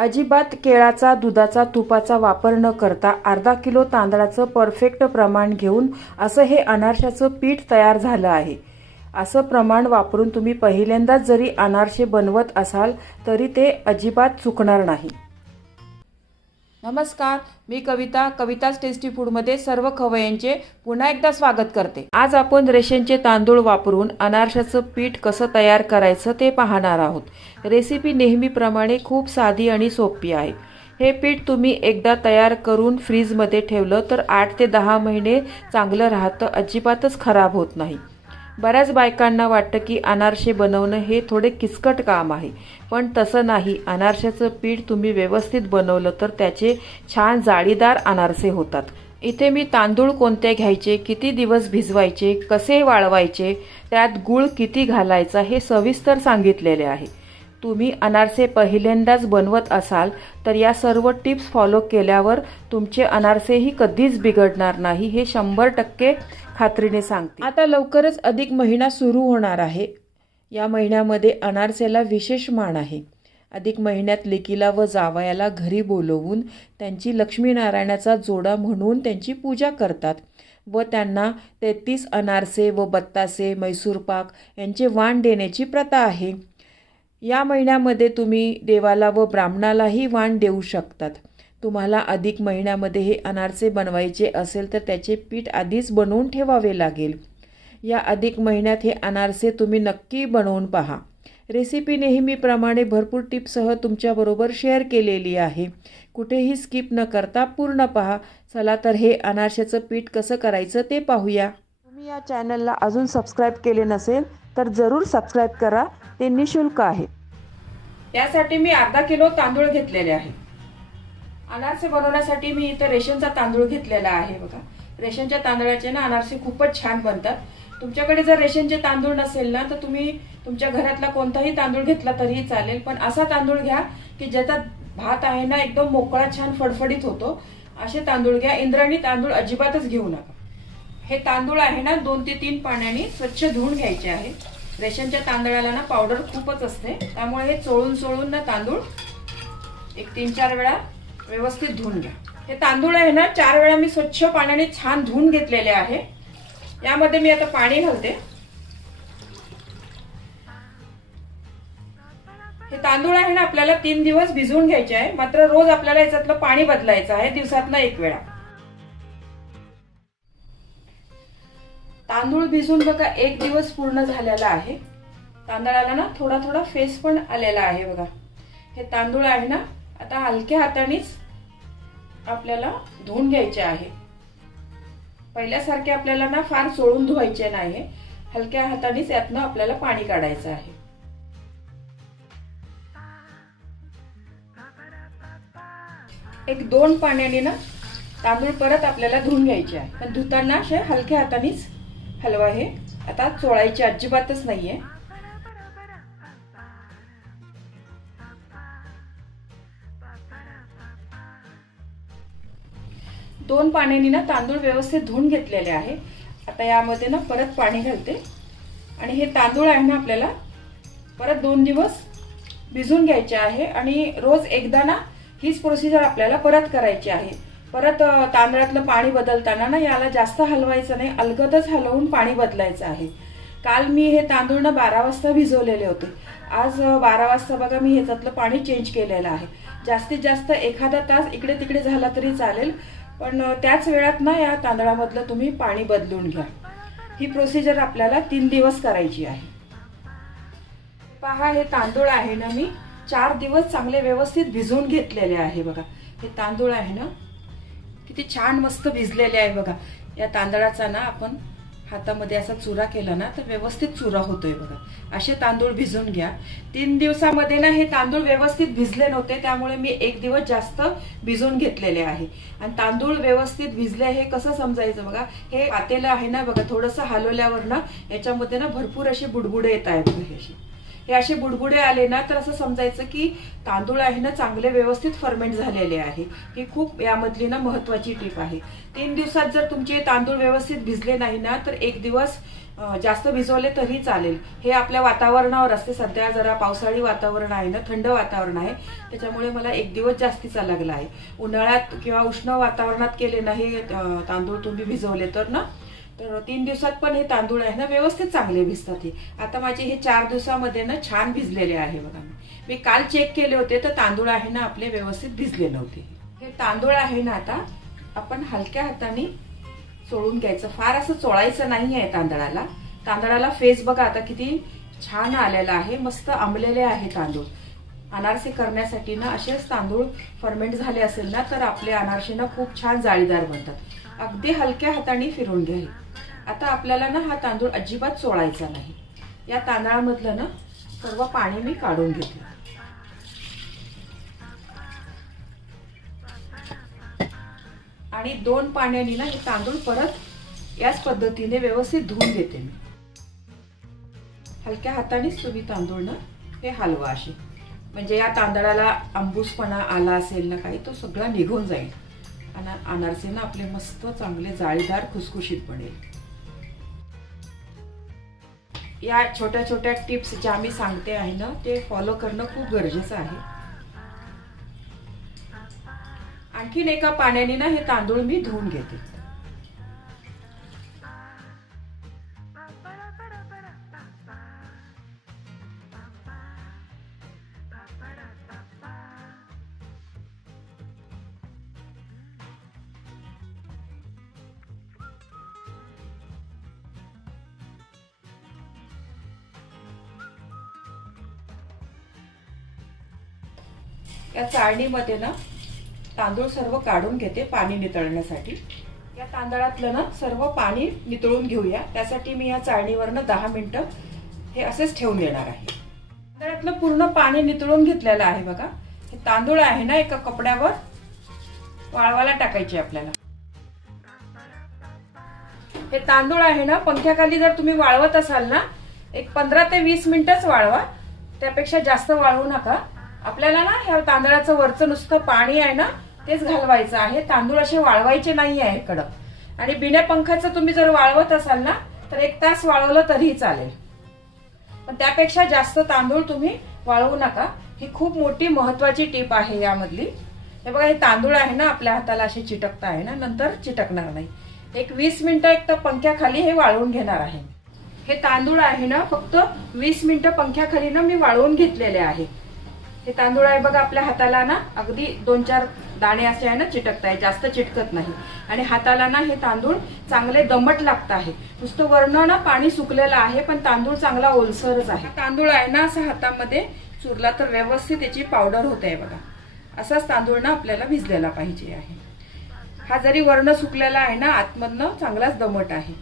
अजिबात केळाचा दुधाचा तुपाचा वापर न करता अर्धा किलो तांदळाचं परफेक्ट प्रमाण घेऊन असं हे अनारशाचं पीठ तयार झालं आहे। असं प्रमाण वापरून तुम्ही पहिल्यांदाच जरी अनारसे बनवत असाल तरी ते अजिबात चुकणार नाही। नमस्कार, मी कविताच टेस्टी फूडमध्ये सर्व खवय्यांचे पुन्हा एकदा स्वागत करते। आज आपण रेशनचे तांदूळ वापरून अनारशाचं पीठ कसं तयार करायचं ते पाहणार आहोत। रेसिपी नेहमीप्रमाणे खूप साधी आणि सोपी आहे। हे पीठ तुम्ही एकदा तयार करून फ्रीजमध्ये ठेवलं तर 8 ते 10 महिने चांगलं राहतं, अजिबातच खराब होत नाही। बऱ्याच बायकांना वाटतं की अनारसे बनवणं हे थोडे किचकट काम आहे, पण तसं नाही। अनारशाचं पीठ तुम्ही व्यवस्थित बनवलं तर त्याचे छान जाळीदार अनारसे होतात। इथे मी तांदूळ कोणते घ्यायचे, किती दिवस भिजवायचे, कसे वाळवायचे, त्यात गूळ किती घालायचा हे सविस्तर सांगितलेले आहे। तुम्ही अनारसे पहिल्यांदाच बनवत असाल तर या सर्व टिप्स फॉलो केल्यावर तुमचे अनारसेही कधीच बिघडणार नाही, हे 100% खात्रीने सांगते। आता लवकरच अधिक महिना सुरू होणार आहे। या महिन्यामध्ये अनारसेला विशेष मान आहे। अधिक महिन्यात लेकीला व जावयाला घरी बोलवून त्यांची लक्ष्मीनारायणाचा जोडा म्हणून त्यांची पूजा करतात व त्यांना 33 अनारसे व बत्तासे, मैसूर पाक यांचे वाण देण्याची प्रथा आहे। या महिन्यामध्ये तुम्ही देवाला व ब्राह्मणालाही वाण देऊ शकतात। तुम्हाला अधिक महिन्यामध्ये हे अनारसे बनवायचे असेल तर त्याचे पीठ आधीच बनवून ठेवावे लागेल। या अधिक महिन्यात हे अनारसे तुम्ही नक्की बनवून पहा। रेसिपी नेहमीप्रमाणे भरपूर टिप्ससह तुमच्याबरोबर शेअर केलेली आहे, कुठेही स्किप न करता पूर्ण पहा। चला तर हे अनारशाचं पीठ कसं करायचं ते पाहूया। तुम्ही या चॅनलला अजून सबस्क्राईब केले नसेल तर जरूर सबस्क्राईब करा, ते निशुल्क आहे। त्यासाठी मी अर्धा किलो तांदूळ घेतलेले आहे। अनारसे बनवण्यासाठी मी इथं रेशनचा तांदूळ घेतलेला आहे। बघा, रेशनच्या तांदळाचे ना अनारसे खूपच छान बनतात। तुमच्याकडे जर रेशनचे तांदूळ नसेल ना तर तुम्ही तुमच्या घरातला कोणताही तांदूळ घेतला तरीही चालेल, पण असा तांदूळ घ्या की ज्याचा भात आहे ना एकदम मोकळा छान फडफडीत होतो, असे तांदूळ घ्या। इंद्रायणी तांदूळ अजिबातच घेऊ नका। हे तांदूळ आहे ना 2 ते 3 पाण्याने स्वच्छ धुवून घ्यायचे आहे। रेशनच्या तांदळाला ना पावडर खूपच असते, त्यामुळे हे चोळून ना तांदूळ एक 3-4 वेळा व्यवस्थित धुवून घ्या। हे तांदूळ आहे ना 4 वेळा मी स्वच्छ पाण्याने छान धुवून घेतलेले आहे। यामध्ये मी आता पाणी घालते। हे तांदूळ आहे ना आपल्याला 3 दिवस भिजवून घ्यायचे आहे, मात्र रोज आपल्याला याच्यातलं पाणी बदलायचं आहे, दिवसातनं 1 वेळा। तांदूळ भिजून बघा 1 दिवस पूर्ण झालेला आहे। तांदळाला ना थोडा थोडा फेस पण आलेला आहे बघा। हे तांदूळ आहे ना आता हलक्या हातानेच आपल्याला धुवून घ्यायचे आहे। पहिल्यासारखे आपल्याला ना फार चोळून धुवायचे नाही, हलक्या हातानेच यातनं आपल्याला पाणी काढायचं आहे। एक 2 पाण्याने ना तांदूळ परत आपल्याला धुवून घ्यायचे आहे, पण धुताना असे हलक्या हातानेच हलवा। हे आता चोळायचे अजिबातच नाहीये। 2 पाण्याने ना तांदूळ व्यवस्थित धुवून घेतलेले आहे। आता यामध्ये ना परत पाणी घालते आणि हे तांदूळ आहे ना आपल्याला परत 2 दिवस भिजून घ्यायचे आहे आणि रोज एकदा ना हीच प्रोसिजर आपल्याला परत करायची आहे। परत तांदळातलं पाणी बदलताना ना याला जास्त हलवायचं नाही, अलगदच हलवून पाणी बदलायचं आहे। काल मी हे तांदूळ ना 12 वाजता भिजवलेले होते, आज 12 वाजता बघा मी ह्याच्यातलं पाणी चेंज केलेलं आहे। जास्तीत जास्त एखादा तास इकडे तिकडे झाला तरी चालेल, पण त्याच वेळात ना या तांदळामधलं तुम्ही पाणी बदलून घ्या। ही प्रोसिजर आपल्याला 3 दिवस करायची आहे। पहा, हे तांदूळ आहे ना मी 4 दिवस चांगले व्यवस्थित भिजवून घेतलेले आहे। बघा, हे तांदूळ आहे ना किती छान मस्त भिजलेले आहे। बघा, या तांदळाचा ना आपण हातामध्ये असा चुरा केला ना तर व्यवस्थित चुरा होतोय। बघा, असे तांदूळ भिजून घ्या। 3 दिवसामध्ये ना हे तांदूळ व्यवस्थित भिजले नव्हते, त्यामुळे मी 1 दिवस जास्त भिजवून घेतलेले आहे। आणि तांदूळ व्यवस्थित भिजले हे कसं समजायचं बघा, हे पातेलं आहे ना बघा, थोडंसं हलवल्यावर ना याच्यामध्ये ना भरपूर असे बुडबुडे येत आहेत। हे असे बुडबुडे आले ना तर असं समजायचं की तांदूळ आहे ना चांगले व्यवस्थित फर्मेंट झालेले आहे। ही खूप यामधली ना महत्त्वाची टिप आहे। 3 दिवसात जर तुमचे तांदूळ व्यवस्थित भिजले नाही ना तर 1 दिवस जास्त भिजवले तरी चालेल. हे आपल्या वातावरणावर असते. सध्या जरा पावसाळी वातावरण आहे ना, थंड वातावरण आहे, त्याच्यामुळे मला 1 दिवस जास्तीचा लागला आहे. उन्हाळ्यात किंवा उष्ण वातावरणात केले ना हे तांदूळ तुम्ही भिजवले तर 3 दिवसात पण हे तांदूळ आहे ना व्यवस्थित चांगले भिजतात. हे आता माझे हे 4 दिवसामध्ये ना छान भिजलेले आहे बघा. मी काल चेक केले होते तर तांदूळ आहे ना आपले व्यवस्थित भिजले नव्हते. हे तांदूळ आहे ना आता आपण हलक्या हाताने चोळून घ्यायचं. फार असं चोळायचं नाही आहे तांदळाला. तांदळाला फेस बघा आता किती छान आलेला आहे, मस्त आंबलेले आहे तांदूळ. अनारसे करण्यासाठी ना असेच तांदूळ फर्मेंट झाले असेल ना तर आपले अनारसे ना खूप छान जाळीदार बनतात. अगदी हलक्या हाताने फिरवून घ्या. आता आपल्याला ना हा तांदूळ अजिबात चोळायचा नाही. या तांदळामधलं ना सर्व पाणी मी काढून घेते. आणि 2 पाण्याने ना हे तांदूळ परत याच पद्धतीने व्यवस्थित धुवून घेते मी. हलक्या हातानेच तुम्ही तांदूळ ना हे हलवा असे, म्हणजे या तांदळाला आंबूसपणा आला असेल ना काही तो सगळा निघून जाईल. आणि अनारसे ना आपले मस्त चांगले जाळीदार खुसखुशीत बनेल. या छोट्या छोट्या टिप्स ज्या मी सांगते आहे ना ते फॉलो करणं खूप गरजेचं आहे. आणखीन एका पाण्याने ना हे तांदूळ मी धुवून घेते. या चाळणीमध्ये ना तांदूळ सर्व काढून घेते पाणी नितळण्यासाठी. या तांदळातलं ना सर्व पाणी नितळून घेऊया. त्यासाठी मी या चाळणीवरनं 10 मिनिटं हे असेच ठेवून देणार आहे. तांदळातलं पूर्ण पाणी नितळून घेतलेलं आहे बघा. हे तांदूळ आहे ना एका कपड्यावर वाळवायला टाकायचे आपल्याला. हे तांदूळ आहे ना पंख्याखाली जर तुम्ही वाळवत असाल ना 15 ते 20 मिनिटच वाळवा, त्यापेक्षा जास्त वाळवू नका. आपल्याला ना ह्या तांदळाचं वरचं नुसतं पाणी आहे ना तेच घालवायचं आहे. तांदूळ असे वाळवायचे नाही आहे कडक. आणि बिना पंखाचं तुम्ही जर वाळवत असाल ना तर 1 तास वाळवलं तरीही चालेल, पण त्यापेक्षा जास्त तांदूळ तुम्ही वाळवू नका. ही खूप मोठी महत्वाची टीप आहे यामधली. हे बघा हे तांदूळ आहे ना आपल्या हाताला असे चिटकता आहे ना, नंतर चिटकणार नाही. 20 मिनिटं एक तर पंख्याखाली हे वाळवून घेणार आहे. हे तांदूळ आहे ना फक्त 20 मिनिटं पंख्याखाली ना मी वाळवून घेतलेले आहे. हे तांदूळ आहे बघा आपल्या हाताला ना अगदी 2-4 दाणे असे आहे ना चिटकत आहे, जास्त चिटकत नाही. आणि हाताला ना हे तांदूळ चांगले दमट लागत आहे. नुसतं वरनं ना पाणी सुकलेलं आहे पण तांदूळ चांगला ओलसरच आहे. तांदूळ आहे ना असं हातामध्ये चुरला तर व्यवस्थित याची पावडर होत आहे बघा. असाच तांदूळ ना आपल्याला भिजलेला पाहिजे आहे. हा जरी वरनं सुकलेला आहे ना आतमधनं चांगलाच दमट आहे.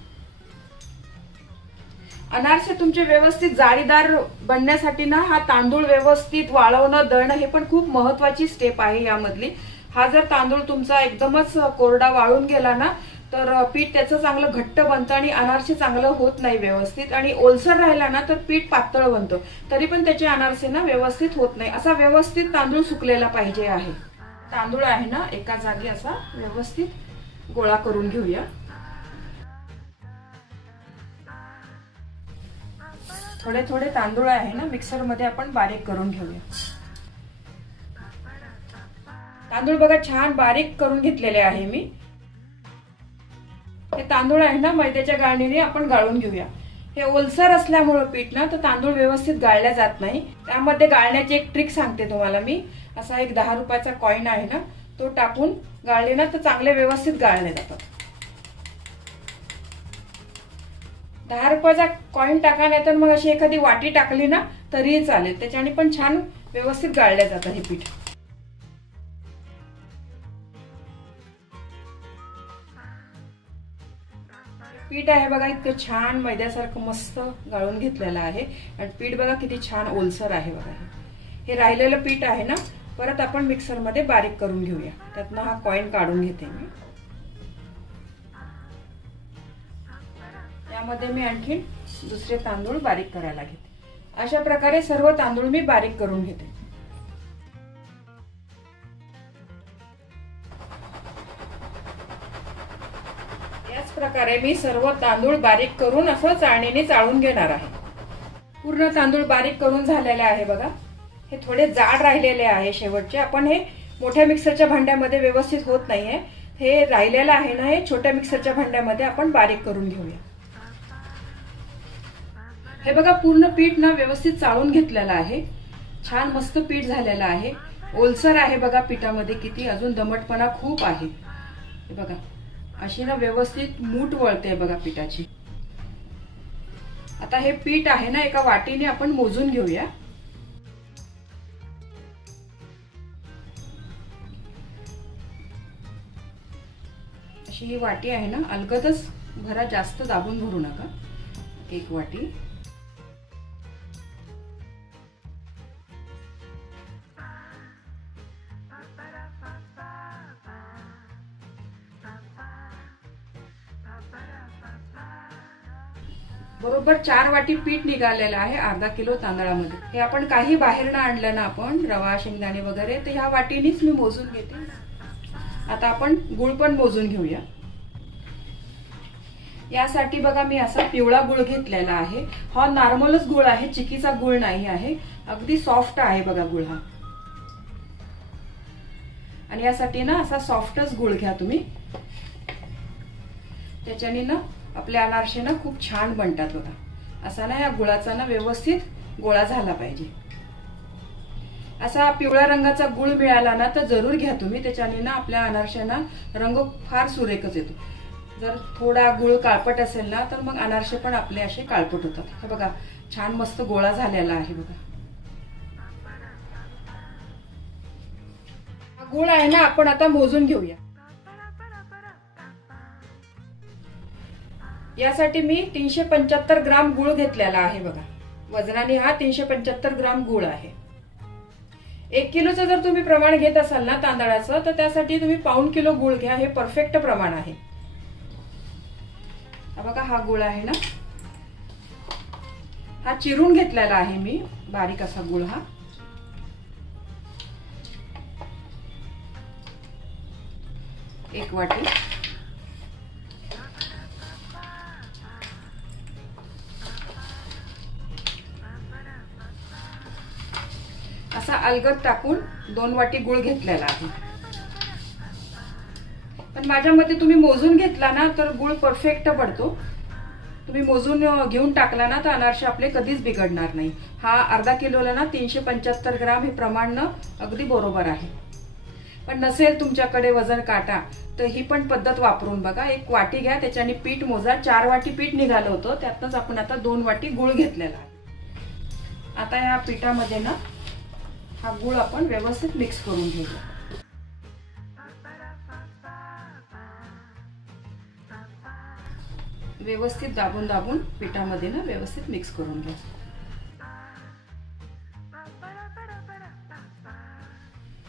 अनारसे तुमचे व्यवस्थित जाळीदार बनण्यासाठी ना हा तांदूळ व्यवस्थित वाळवणं दळणं हे पण खूप महत्वाची स्टेप आहे यामधली. हा जर तांदूळ तुमचा एकदमच कोरडा वाळून गेला ना तर पीठ त्याचं चांगलं घट्ट बनतं आणि अनारसे चांगलं होत नाही व्यवस्थित. आणि ओलसर राहिला ना तर पीठ पातळ बनतं, तरी पण त्याचे अनारसे ना व्यवस्थित होत नाही. असा व्यवस्थित तांदूळ सुकलेला पाहिजे आहे. तांदूळ आहे ना एका जागी असा व्यवस्थित गोळा करून घेऊया. थोडे थोडे तांदूळ आहे ना मिक्सर मध्ये आपण बारीक करून घेऊया. तांदूळ बघा छान बारीक करून घेतलेले आहे मी. हे तांदूळ आहे ना मैद्याच्या गाळणीने आपण गाळून घेऊया. हे ओलसर असल्यामुळे पीठ ना तर तांदूळ व्यवस्थित गाळल्या जात नाही. त्यामध्ये गाळण्याची एक ट्रिक सांगते तुम्हाला मी. असा एक 10 रुपयाचा कॉइन आहे ना तो टाकून गाळले ना तर चांगले व्यवस्थित गाळले जातात. 10 रुपयाचा कॉइन टाका, नाही तर मग अशी एखादी वाटी टाकली ना तरीही चालेल, त्याच्याने पण छान व्यवस्थित गाळल्या जातं हे पीठ. पीठ आहे बघा इतकं छान मैद्यासारखं मस्त गाळून घेतलेलं आहे. आणि पीठ बघा किती छान ओलसर आहे बघा. हे राहिलेलं पीठ आहे ना परत आपण मिक्सर मध्ये बारीक करून घेऊया. त्यातनं हा कॉइन काढून घेते मी. त्यामध्ये मी आणखी दुसरे तांदूळ बारीक करायला घेते. अशा प्रकारे सर्व तांदूळ मी बारीक करून घेते. याच प्रकारे मी सर्व तांदूळ बारीक करून असं चाळणीने चाळून घेणार आहे. पूर्ण तांदूळ बारीक करून झालेले आहे बघा. हे थोडे जाड राहिलेले आहे शेवटचे. आपण हे मोठ्या मिक्सरच्या भांड्यामध्ये व्यवस्थित होत नाहीये. हे राहिलेलं आहे ना, हे छोट्या मिक्सरच्या भांड्यामध्ये आपण बारीक करून घेऊया. हे बघा पूर्ण पीठ ना व्यवस्थित चाळून घेतलेलं आहे. छान मस्त पीठ झालेलं आहे. ओलसर आहे बघा पिठामध्ये किती, अजून दमटपणा खूप आहे. हे बघा अशी ना व्यवस्थित मूठ वळते बघा पिठाची. आता हे पीठ आहे ना एका वाटीने आपण मोजून घेऊया. अशी ही वाटी आहे ना, अलगदच भरा, जास्त दाबून भरू नका. 1 वाटी. बरोबर 4 वाटी पीठ निघालेलं आहे अर्धा किलो तांदळामध्ये. हे आपण काही बाहेर ना आणलं ना, आपण रवा शेंगदाणे वगैरे, तर ह्या वाटीनीच मी मोजून घेते. आता आपण गुळ पण मोजून घेऊया. यासाठी बघा मी असा पिवळा गुळ घेतलेला आहे. हा नॉर्मलच गुळ आहे, चिकीचा गुळ नाही आहे. अगदी सॉफ्ट आहे बघा गुळ हा. आणि यासाठी ना असा सॉफ्टच गुळ घ्या तुम्ही. त्याच्याने ना आपले अनारसे ना खूप छान बनतात बघा. असा ना या गुळाचा ना व्यवस्थित गोळा झाला पाहिजे. असा पिवळ्या रंगाचा गुळ मिळाला ना तर जरूर घ्या तुम्ही. त्याच्याने ना आपल्या अनारशांना रंग फार सुरेखच येतो. जर थोडा गुळ काळपट असेल ना तर मग अनारसे पण आपले असे काळपट होतात. हे बघा छान मस्त गोळा झालेला आहे बघा. हा गुळ आहे ना आपण आता मोजून घेऊया. यासाठी मी 375 ग्राम गुळ घेतलेला आहे बघा. वजनाने हा 375 ग्राम गुळ आहे. 1 किलोचं जर तुम्ही प्रमाण घेत असाल ना तांदळाचं, तर त्यासाठी तुम्ही पाऊण किलो गुळ घ्या. हे परफेक्ट प्रमाण आहे. बघा हा गुळ आहे ना, हा चिरून घेतलेला आहे मी, बारीक असा गुळ हा. एक वाटी. असा अलगद टाकून 2 वाटी गुळ घेतलेला आहे. पण माझ्या मते तुम्ही मोजून घेतला ना तर गुळ परफेक्ट पडतो. तुम्ही मोजून घेऊन टाकला ना तर अनारसे आपले कधीच बिघडणार नाही. हा अर्धा किलोला ना 375 ग्राम हे प्रमाण ना अगदी बरोबर आहे. पण नसेल तुमच्याकडे वजन काटा तर ही पण पद्धत वापरून बघा. 1 वाटी घ्या, त्याच्याने पीठ मोजा. 4 वाटी पीठ निघालं होतं, त्यातनंच आपण आता 2 वाटी गुळ घेतलेला आहे. आता या पिठामध्ये ना हा गुळ आपण व्यवस्थित मिक्स करून घेऊया. व्यवस्थित दाबून दाबून पिठामध्ये ना व्यवस्थित मिक्स करून घ्या.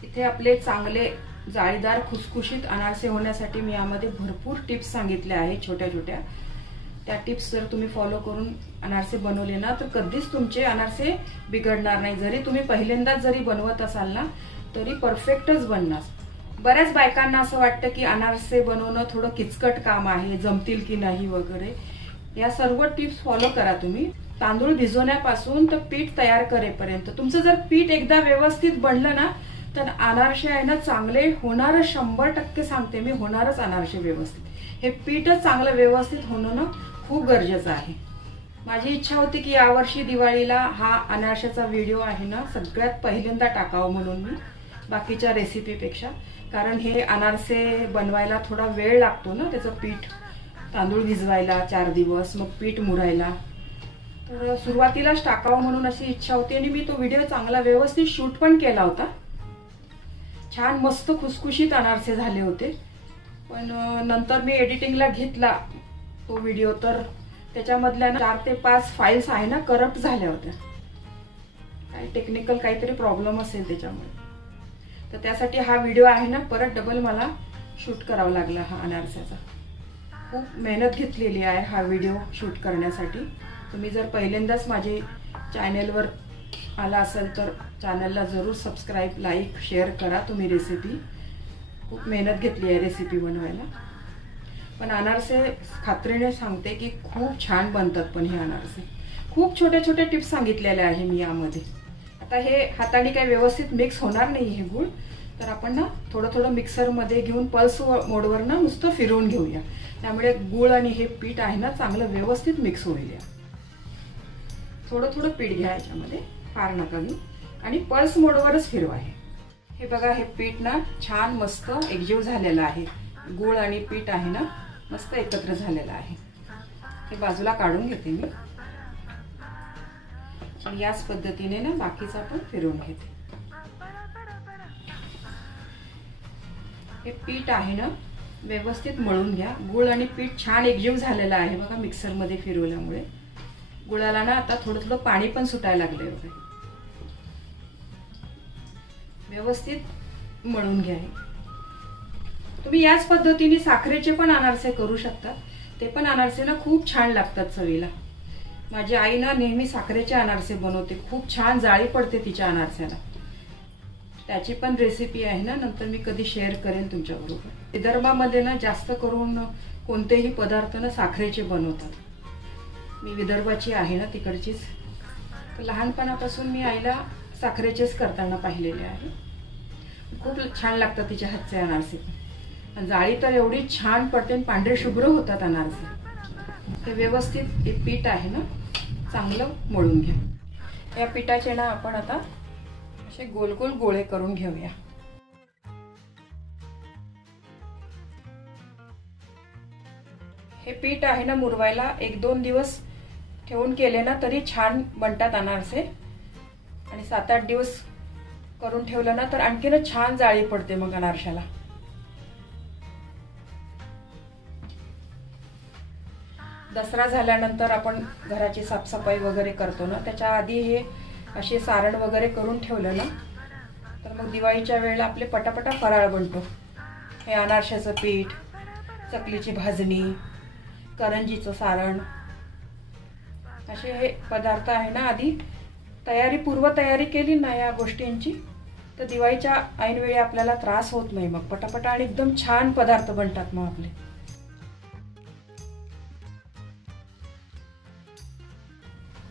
इथे आपले चांगले जाळीदार खुसखुशीत अनारसे होण्यासाठी मी यामध्ये भरपूर टिप्स सांगितल्या आहेत छोट्या छोट्या. त्या टिप्स जर तुम्ही फॉलो करून अनारसे बनवले ना तर कधीच तुमचे अनारसे बिघडणार नाही. जरी तुम्ही पहिल्यांदाच जरी बनवत असाल ना तरी परफेक्टच बनणार. बऱ्याच बायकांना असं वाटतं की अनारसे बनवणं थोडं किचकट काम आहे, जमतील की नाही वगैरे. या सर्व टिप्स फॉलो करा तुम्ही. तांदूळ भिजवण्यापासून तर पीठ तयार करेपर्यंत तुमचं जर पीठ एकदा व्यवस्थित बनलं ना तर अनारसे आहे ना चांगले होणारच. 100% सांगते मी, होणारच अनारसे व्यवस्थित. हे पीठच चांगलं व्यवस्थित होणं ना खूप गरजेचं आहे. माझी इच्छा होती की यावर्षी दिवाळीला हा अनारशाचा व्हिडिओ आहे ना सगळ्यात पहिल्यांदा टाकावं म्हणून मी, बाकीच्या रेसिपीपेक्षा. कारण हे अनारसे बनवायला थोडा वेळ लागतो ना, त्याचं पीठ तांदूळ भिजवायला 4 दिवस, मग पीठ मुरायला. तर सुरुवातीलाच टाकावं म्हणून अशी इच्छा होती. आणि मी तो व्हिडिओ चांगला व्यवस्थित शूट पण केला होता. छान मस्त खुसखुशीत अनारसे झाले होते. पण नंतर मी एडिटिंगला घेतला तो व्हिडिओ तर त्याच्यामधल्या 4 ते 5 फाईल्स आहे ना करप्ट झाल्या होत्या. काही टेक्निकल काहीतरी प्रॉब्लेम असेल त्याच्यामुळे. तर त्यासाठी हा व्हिडिओ आहे ना परत डबल मला शूट करावा लागला. हा अनारसाचा खूप मेहनत घेतलेली आहे हा व्हिडिओ शूट करण्यासाठी. तुम्ही जर पहिल्यांदाच माझे चॅनलवर आला असेल तर चॅनलला जरूर सबस्क्राईब, लाईक, शेअर करा तुम्ही. रेसिपी खूप मेहनत घेतली आहे रेसिपी बनवायला. पण अनारसे खात्रीने सांगते की खूप छान बनतात. पण हे अनारसे खूप छोटे छोटे टिप्स सांगितलेले आहे मी यामध्ये. आता हे हाताने काही व्यवस्थित मिक्स होणार नाही हे गूळ, तर आपण ना थोडं थोडं मिक्सरमध्ये घेऊन पल्स मोडवर ना नुसतं फिरवून घेऊया. त्यामुळे गूळ आणि हे पीठ आहे ना चांगलं व्यवस्थित मिक्स होईल. थोडं थोडं पीठ घ्या याच्यामध्ये, फार नका घेऊ, आणि पल्स मोडवरच फिरवा. हे बघा, हे पीठ ना छान मस्त एकजीव झालेलं आहे. गूळ आणि पीठ आहे ना मस्त एकत्र झालेलं आहे. हे बाजूला काढून घेते मी. आणि याच पद्धतीने ना बाकीचं आपण फिरवून घेते. हे पीठ आहे ना व्यवस्थित मळून घ्या. गूळ आणि पीठ छान एकजीव झालेलं आहे बघा मिक्सरमध्ये फिरवल्यामुळे. गुळाला ना आता थोडं थोडं पाणी पण सुटायला लागलंय बघा. व्यवस्थित मळून घ्या. तुम्ही याच पद्धतीने साखरेचे पण अनारसे करू शकता. ते पण अनारसे ना खूप छान लागतात चवीला. माझी आई ना नेहमी साखरेचे अनारसे बनवते. खूप छान जाळी पडते तिच्या अनारस्याला. त्याची पण रेसिपी आहे ना नंतर मी कधी शेअर करेन तुमच्याबरोबर. विदर्भामध्ये ना जास्त करून कोणतेही पदार्थ ना साखरेचे बनवतात. मी विदर्भाची आहे ना तिकडचीच, तर लहानपणापासून मी आईला साखरेचेच करताना पाहिलेले आहे. खूप छान लागतात तिच्या हातचे अनारसे. जाळी तर एवढी छान पडते, पांढरे शुभ्र होतात अनारसे. हे व्यवस्थित हे पीठ आहे ना चांगलं मळून घ्या. या पिठाचे ना आपण आता असे गोल गोल गोळे करून घेऊया. हे पीठ आहे ना मुरवायला 1-2 दिवस ठेवून केले ना तरी छान बनतात अनारसे. आणि 7-8 दिवस करून ठेवलं ना तर आणखीनच छान जाळी पडते मग अनारशाला. दसरा झाल्यानंतर आपण घराची साफसफाई वगैरे करतो ना, त्याच्या आधी हे असे सारण वगैरे करून ठेवलं ना तर मग दिवाळीच्या वेळेला आपले पटापटा फराळ बनतो. हे अनारशाचं पीठ, चकलीची भाजणी, करंजीचं सारण, असे हे पदार्थ आहे ना आधी पूर्वतयारी केली ना या गोष्टींची तर दिवाळीच्या ऐनवेळी आपल्याला त्रास होत नाही. मग पटापटा आणि एकदम छान पदार्थ बनतात मग आपले.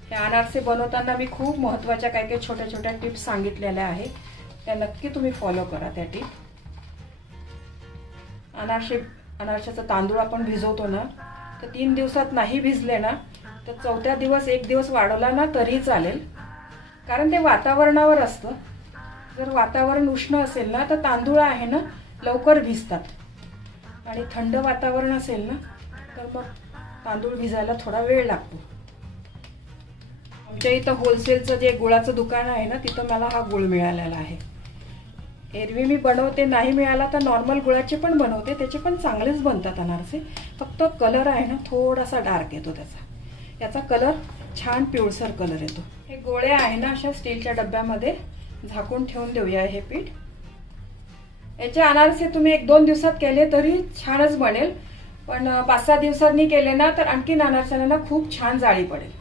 हे अनारसे बनवताना मी खूप महत्त्वाच्या काही काही छोट्या छोट्या टिप्स सांगितलेल्या आहे, त्या नक्की तुम्ही फॉलो करा त्या टिप. अनारशाचा तांदूळ आपण भिजवतो ना तर 3 दिवसात नाही भिजले ना तर 4थ्या दिवस 1 दिवस वाढवला ना तरी चालेल. कारण ते वातावरणावर असतं. जर वातावरण उष्ण असेल ना तर तांदूळ आहे ना लवकर भिजतात, आणि थंड वातावरण असेल ना तर मग तांदूळ भिजायला थोडा वेळ लागतो. आमच्या इथं होलसेलचं जे गुळाचं दुकान आहे ना तिथं मला हा गुळ मिळालेला आहे. एरवी मी बनवते, नाही मिळाला तर नॉर्मल गुळाचे पण बनवते, त्याचे पण चांगलेच बनतात अनारसे. फक्त कलर आहे ना थोडासा डार्क येतो त्याचा. याचा कलर छान पिवळसर कलर येतो. हे गोळे आहे ना अशा स्टीलच्या डब्यामध्ये झाकून ठेवून देऊया हे पीठ. याचे अनारसे तुम्ही 1-2 दिवसात केले तरी छानच बनेल, पण 5-6 दिवसांनी केले ना तर आणखीन अनारशाला खूप छान जाळी पडेल.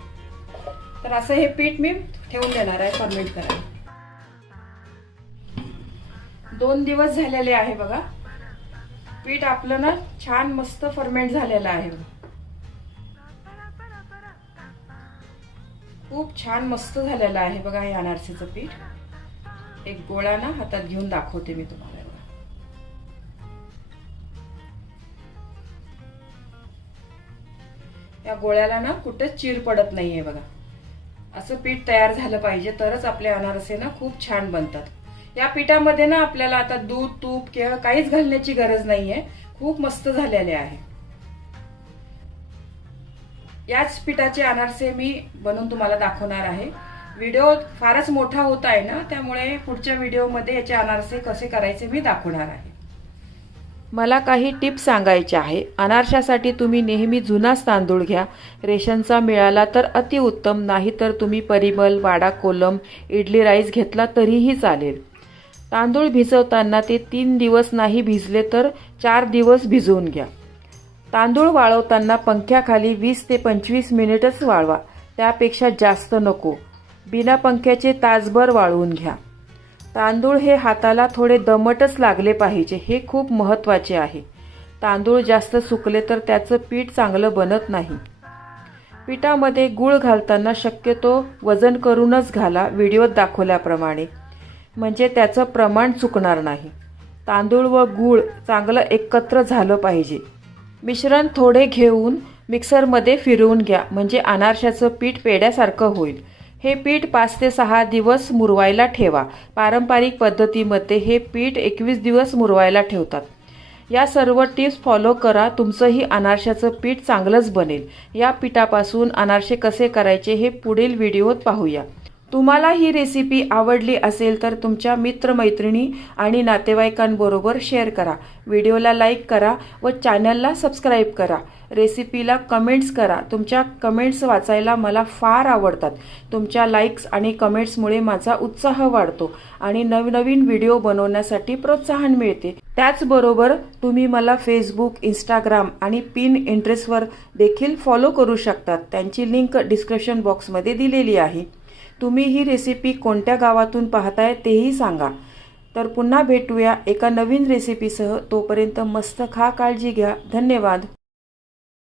तर असं हे पीठ मी ठेवून देणार आहे फर्मेंट करायला. 2 दिवस झालेले आहे बघा. पीठ आपलं ना छान मस्त फर्मेंट झालेलं आहे. खूप छान मस्त झालेलं आहे बघा हे अनारसेचं पीठ. एक गोळा ना हातात घेऊन दाखवते मी तुम्हाला. या गोळ्याला ना कुठेच चीर पडत नाहीये बघा. असं पीठ तयार झालं पाहिजे तरच आपले अनारसे ना खूप छान बनतात. या पिठामध्ये ना आपल्याला आता दूध, तूप किंवा काहीच घालण्याची गरज नाहीये. खूप मस्त झालेले आहे. याच पिठाचे अनारसे मी बनवून तुम्हाला दाखवणार आहे. व्हिडिओ फारच मोठा होत आहे ना, त्यामुळे पुढच्या व्हिडिओमध्ये याचे अनारसे कसे करायचे मी दाखवणार आहे. मला काही टिप्स सांगायचे आहे. अनारशासाठी तुम्ही नेहमी जुनाच तांदूळ घ्या. रेशनचा मिळाला तर अतिउत्तम, नाही तर तुम्ही परिमल, वाडा कोलम, इडली राईस घेतला तरीही चालेल. तांदूळ भिजवताना ते 3 दिवस नाही भिजले तर 4 दिवस भिजवून घ्या. तांदूळ वाळवताना पंख्याखाली 20 ते 25 मिनिटच वाळवा, त्यापेक्षा जास्त नको. बिना पंख्याचे तासभर वाळवून घ्या. तांदूळ हे हाताला थोडे दमटच लागले पाहिजे, हे खूप महत्त्वाचे आहे. तांदूळ जास्त सुकले तर त्याचं पीठ चांगलं बनत नाही. पिठामध्ये गूळ घालताना शक्यतो वजन करूनच घाला व्हिडिओत दाखवल्याप्रमाणे, म्हणजे त्याचं प्रमाण चुकणार नाही. तांदूळ व गूळ चांगलं एकत्र झालं पाहिजे. मिश्रण थोडे घेऊन मिक्सरमध्ये फिरवून घ्या, म्हणजे अनारशाचं पीठ पेड्यासारखं होईल. हे पीठ 5 ते 6 दिवस मुरवायला ठेवा. पारंपरिक पद्धतीमध्ये हे पीठ 21 दिवस मुरवायला ठेवतात. या सर्व टिप्स फॉलो करा, तुमचंही अनारशाचं पीठ चांगलंच बनेल. या पिठापासून अनारसे कसे करायचे हे पुढील व्हिडिओत पाहूया. तुम्हाला ही रेसिपी आवडली असेल तर तुमच्या मित्रमैत्रिणी आणि नातेवाईकांबरोबर शेअर करा. व्हिडिओला लाईक करा व चॅनलला सबस्क्राईब करा. रेसिपीला कमेंट्स करा. तुमच्या कमेंट्स वाचायला मला फार आवडतात. तुमच्या लाईक्स आणि कमेंट्समुळे माझा उत्साह वाढतो आणि नवनवीन व्हिडिओ बनवण्यासाठी प्रोत्साहन मिळते. त्याचबरोबर तुम्ही मला फेसबुक, इंस्टाग्राम आणि पिंटरेस्टवर देखील फॉलो करू शकतात. त्यांची लिंक डिस्क्रिप्शन बॉक्समध्ये दिलेली आहे. तुम्ही ही रेसिपी कोणत्या गावातून पाहताय तेही सांगा. तर पुन्हा भेटूया एका नवीन रेसिपीसह. तोपर्यंत मस्त खा, काळजी घ्या. धन्यवाद.